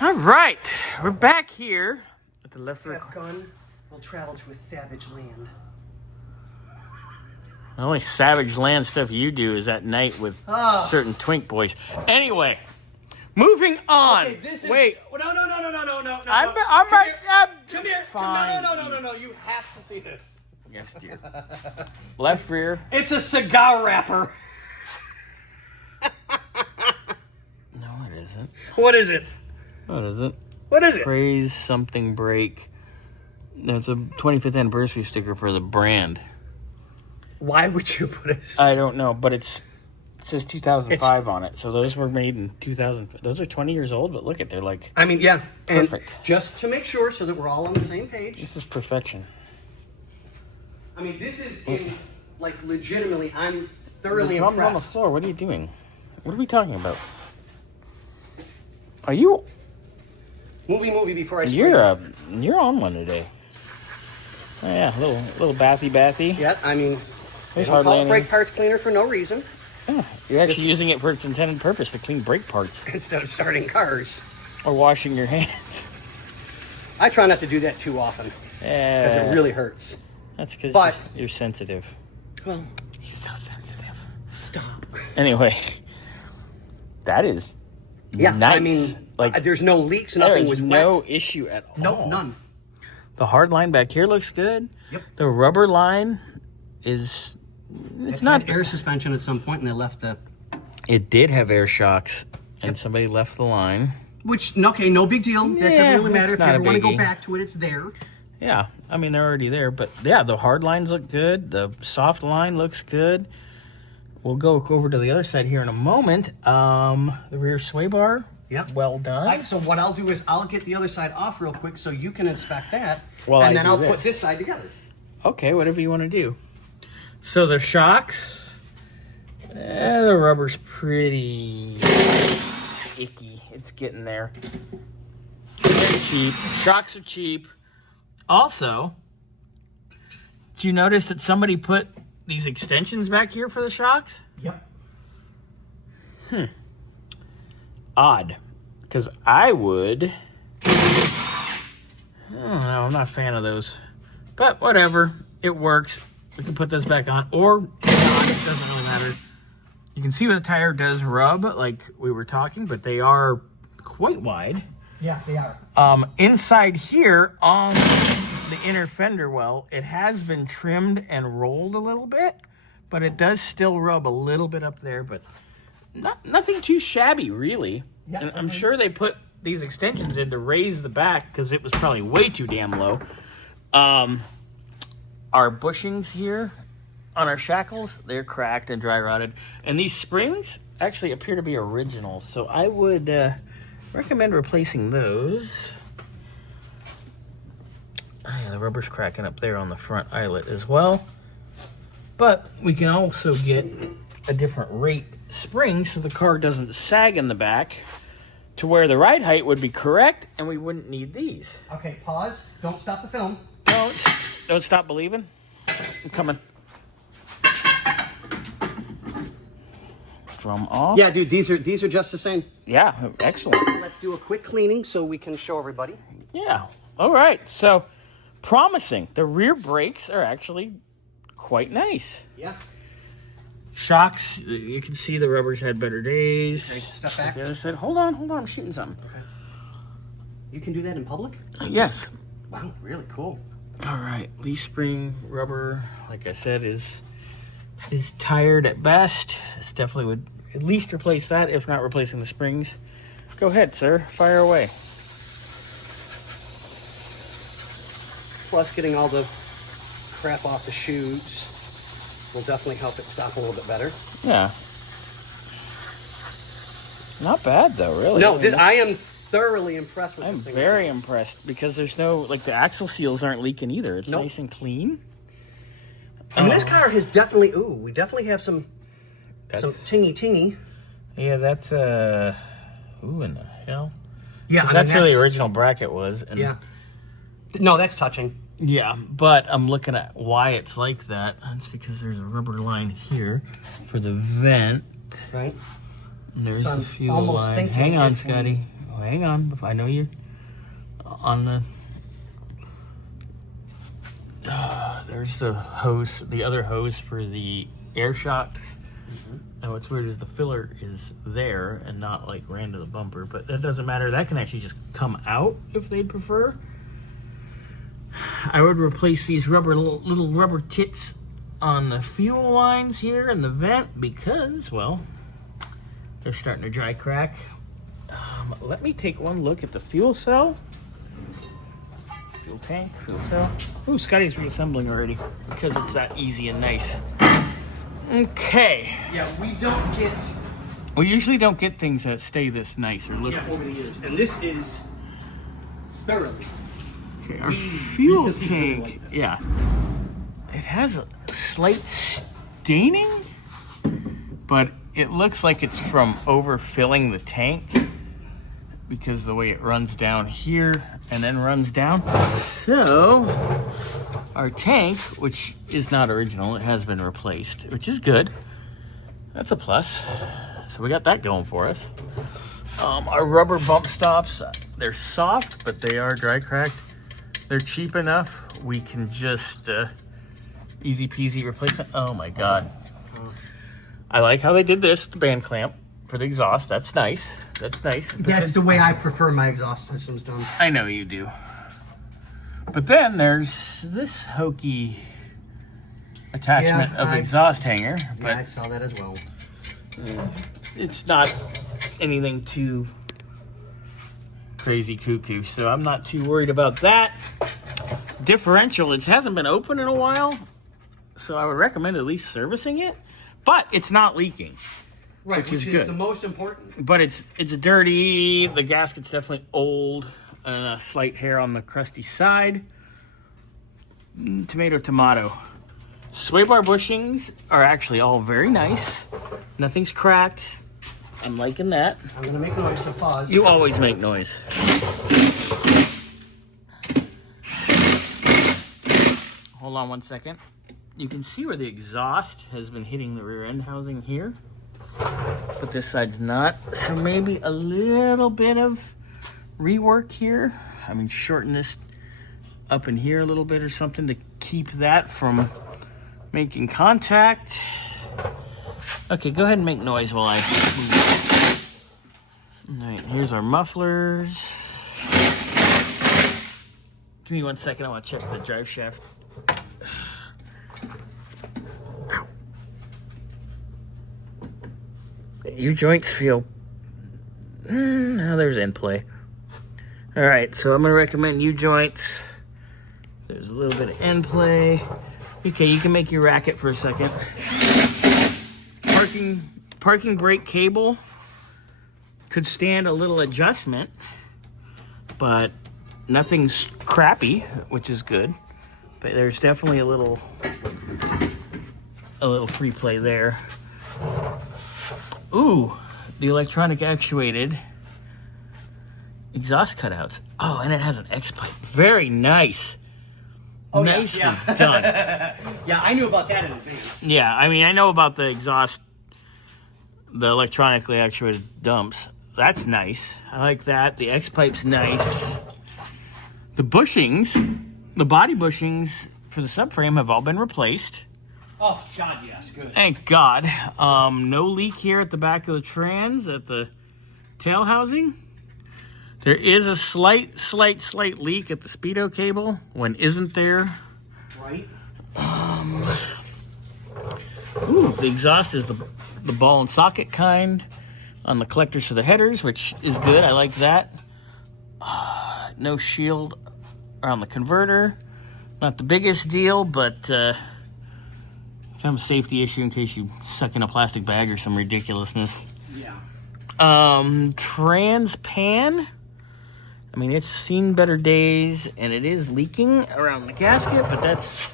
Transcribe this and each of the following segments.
All right, we're back here at the left rear. Gun will travel to a savage land. The only savage land stuff you do is at night with certain twink boys. Anyway, moving on. Okay, this is... Wait. No. I'm right. Come here. Fine. No. You have to see this. Yes, dear. Left rear. It's a cigar wrapper. No, it isn't. What is it? What is it? What is it? Praise something break. No, it's a 25th anniversary sticker for the brand. Why would you put it? I don't know, but it says 2005 on it. So those were made in 2000. Those are 20 years old, but look at they're like. I mean, yeah. Perfect. And just to make sure, so that we're all on the same page. This is perfection. I mean, this is legitimately. I'm thoroughly the drums impressed. on the floor. What are you doing? What are we talking about? Are you? Movie before I. You're on one today. Oh yeah, little bathy. Yeah, I mean, they There's don't call hardly it any. brake parts cleaner for no reason. Yeah, you're actually using it for its intended purpose to clean brake parts Instead of starting cars. or washing your hands. I try not to do that too often because it really hurts. That's because But- you're sensitive. Well, He's so sensitive. stop. Anyway, that is Yeah, nice. I mean, there's no leaks, nothing There's was no wet. issue at all. Nope, none. The hard line back here looks good. Yep. The rubber line is... It's not... Had air suspension at some point, and they left the... It did have air shocks, and somebody left the line. Which, okay, no big deal. That Yeah, doesn't really matter. it's If you not ever a want to go biggie. back to it, it's there. Yeah, I mean, they're already there. But, yeah, the hard lines look good. The soft line looks good. We'll go over to the other side here in a moment. The rear sway bar, Yep. well done. So what I'll do is I'll get the other side off real quick so you can inspect that. While and I then do I'll put this. this side together. Okay, whatever you want to do. So the shocks, the rubber's pretty icky. It's getting there. Very cheap. Shocks are cheap. Also, did you notice that somebody put these extensions back here for the shocks? Yep. Odd. Because I would... I don't know, I'm not a fan of those. But whatever, it works. We can put this back on, or not, it doesn't really matter. You can see where the tire does rub, like we were talking, but they are quite wide. Yeah, they are. Inside here, on the inner fender well, it has been trimmed and rolled a little bit, but it does still rub a little bit up there, but nothing too shabby, really. Yeah, and I'm sure they put these extensions in to raise the back because it was probably way too damn low. Our bushings here on our shackles, they're cracked and dry rotted. And these springs actually appear to be original. So I would recommend replacing those. Oh, yeah, the rubber's cracking up there on the front eyelet as well. But we can also get a different rate spring so the car doesn't sag in the back to where the ride height would be correct and we wouldn't need these. Okay, pause. Don't stop the film. Don't stop believing. I'm coming. Drum off. Yeah, dude, these are just the same. Yeah, excellent. Let's do a quick cleaning so we can show everybody. Yeah. All right. So, promising. The rear brakes are actually quite nice. Yeah. Shocks, you can see the rubber's had better days. Okay, step Just like back. the other side. Hold on. I'm shooting something. Okay. You can do that in public? Yes. Wow, really cool. All right, leaf spring rubber, like I said, is tired at best. This definitely would at least replace that, if not replacing the springs. Go ahead, sir. Fire away. Plus, getting all the crap off the shoes will definitely help it stop a little bit better. Yeah. Not bad, though, really. No, mean, I am thoroughly impressed with I'm this thing. very impressed because there's no, like, the axle seals aren't leaking either. It's Nope. nice and clean. I mean, this car has definitely, we definitely have some tingy. Yeah, that's, who in the hell? Yeah, 'Cause that's where the original bracket was. And Yeah. No, that's touching. Yeah, but I'm looking at why it's like that. That's because there's a rubber line here for the vent. Right. And there's So the I'm fuel almost line. thinking Hang on, if we- Scotty. Oh, hang on. I know you're on the... there's the hose, the other hose for the air shocks. And what's weird is the filler is there and not like ran to the bumper, but that doesn't matter. That can actually just come out if they'd prefer. I would replace these little rubber tits on the fuel lines here in the vent because, well, they're starting to dry crack. Let me take one look at the fuel cell. Fuel tank, fuel cell. Ooh, Scotty's reassembling already because it's that easy and nice. Okay. Yeah, we usually don't get things that stay this nice or look this over the nice. years. And this is thoroughly. Okay, our fuel really tank, like this. yeah. It has a slight staining, but it looks like it's from overfilling the tank because the way it runs down here and then runs down. So our tank, which is not original, it has been replaced, which is good. That's a plus. So we got that going for us. Our rubber bump stops, they're soft, but they are dry cracked. They're cheap enough. We can just easy peasy replace them. Oh my God. I like how they did this with the band clamp for the exhaust. That's nice. That's nice. That's the way I prefer my exhaust systems done. I know you do. But then there's this hokey attachment of exhaust hanger. But Yeah, I saw that as well. it's not anything too crazy cuckoo, so I'm not too worried about that. Differential, it hasn't been open in a while, so I would recommend at least servicing it. But it's not leaking. Right, which is good. The most important. But it's dirty. The gasket's definitely old. A slight hair on the crusty side. Tomato, tomato. Sway bar bushings are actually all very nice. Nothing's cracked. I'm liking that. I'm gonna make noise, so pause. You always make noise. Hold on one second. You can see where the exhaust has been hitting the rear end housing here, but this side's not. So maybe a little bit of rework here. I mean, shorten this up in here a little bit or something to keep that from making contact. Okay, go ahead and make noise while I move. All right, here's our mufflers. Give me 1 second, I want to check the drive shaft. Ow. Your joints feel... now there's end play. All right, so I'm going to recommend U-joints. There's a little bit of end play. Okay, you can make your racket for a second. Parking brake cable could stand a little adjustment, but nothing's crappy, which is good. But there's definitely a little free play there. Ooh, the electronic actuated exhaust cutouts. Oh, and it has an X pipe. Very nice. Oh, nicely yeah. done. Yeah, I knew about that in advance. Yeah, I mean, I know about the exhaust, the electronically actuated dumps. That's nice. I like that. The X pipe's nice. The bushings, the body bushings for the subframe have all been replaced. Oh, God, yes, good. Thank God. No leak here at the back of the trans, at the tail housing. There is a slight leak at the speedo cable. When isn't there? Right. Ooh, the exhaust is the ball and socket kind on the collectors for the headers, which is good. I like that. No shield on the converter. Not the biggest deal, but kind of a safety issue in case you suck in a plastic bag or some ridiculousness. Yeah. Trans pan. I mean, it's seen better days, and it is leaking around the gasket, but that's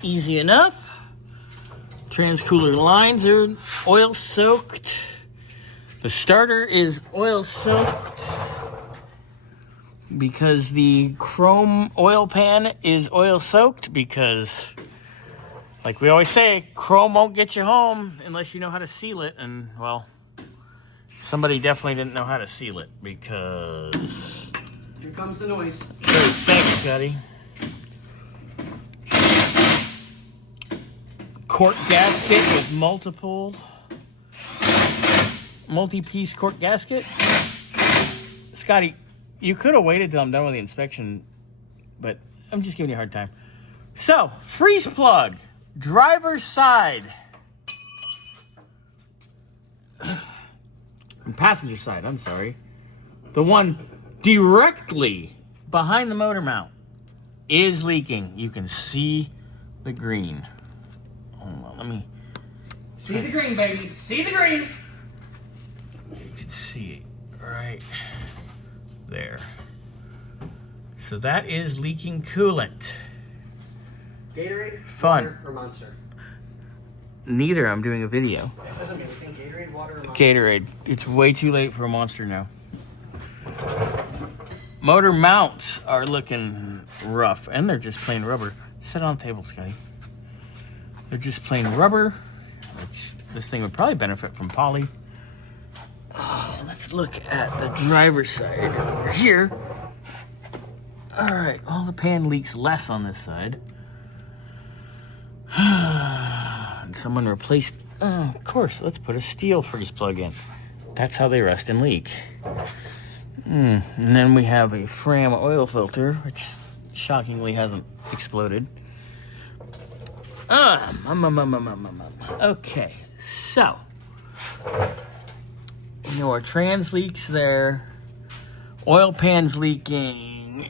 easy enough. Trans cooler lines are oil soaked. The starter is oil soaked because the chrome oil pan is oil soaked because, like we always say, chrome won't get you home unless you know how to seal it. And, well, Somebody definitely didn't know how to seal it because... Here comes the noise. Thanks, Scotty. Cork gasket with multi-piece cork gasket. Scotty, you could have waited till I'm done with the inspection, but I'm just giving you a hard time. So, freeze plug, driver's side, and passenger side, I'm sorry. The one directly behind the motor mount is leaking. You can see the green. Hold on, let me... See the green, baby. See the green. You can see it right there. So that is leaking coolant. Gatorade, Fun. water, or Monster? Neither. I'm doing a video. That doesn't mean anything. Gatorade, water, or Monster? Gatorade. It's way too late for a Monster now. Motor mounts are looking rough, and they're just plain rubber. Sit on the table, Scotty. They're just plain rubber, which this thing would probably benefit from poly. Oh, let's look at the driver's side over here. All right, well, the pan leaks less on this side. And someone replaced, of course, let's put a steel freeze plug in. That's how they rust and leak. And then we have a Fram oil filter, which shockingly hasn't exploded. Okay, so, our trans leaks there. Oil pan's leaking.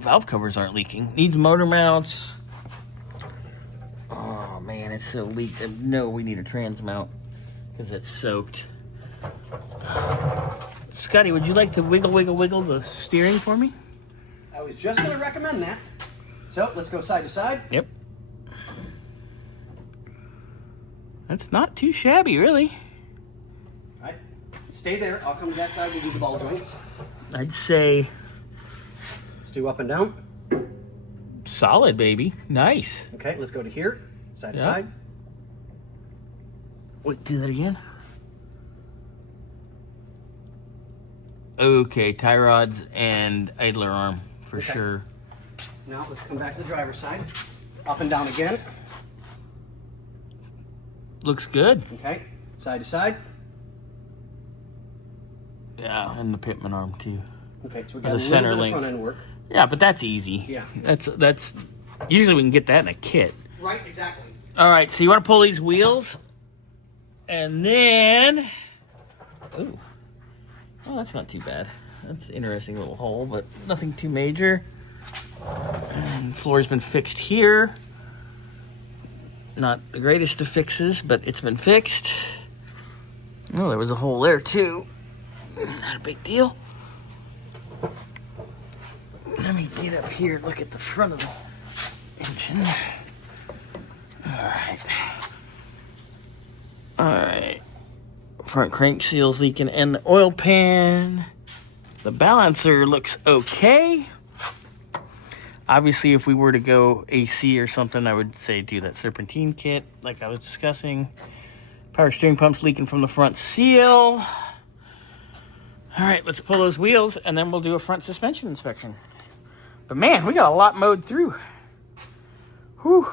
Valve covers aren't leaking. Needs motor mounts. Oh man, it's so leaked. I know we need a trans mount because it's soaked. Scotty, would you like to wiggle the steering for me? I was just going to recommend that. So let's go side to side. Yep. That's not too shabby, really. All right. Stay there. I'll come to that side. We'll do the ball joints. I'd say Let's do up and down. solid, baby. Nice. Okay, let's go to here. Side to Yeah. side. Wait, do that again. Okay, tie rods and idler arm for Okay. sure. Now let's come back to the driver's side. Up and down again. Looks good. Okay, side to side. Yeah, and the pitman arm too. Okay, so we The got a center little bit link. of front end work. Yeah, but that's easy. Yeah. That's usually we can get that in a kit. Right, exactly. All right, so you want to pull these wheels, and then, ooh, oh, that's not too bad. That's an interesting little hole, but nothing too major. And floor's been fixed here. Not the greatest of fixes, but it's been fixed. Oh, there was a hole there too. Not a big deal. Let me get up here and look at the front of the engine. Alright. Front crank seal's leaking and the oil pan. The balancer looks okay. Obviously, if we were to go AC or something, I would say do that serpentine kit like I was discussing. Power steering pump's leaking from the front seal. Alright, let's pull those wheels and then we'll do a front suspension inspection. But man, we got a lot mowed through. Whew.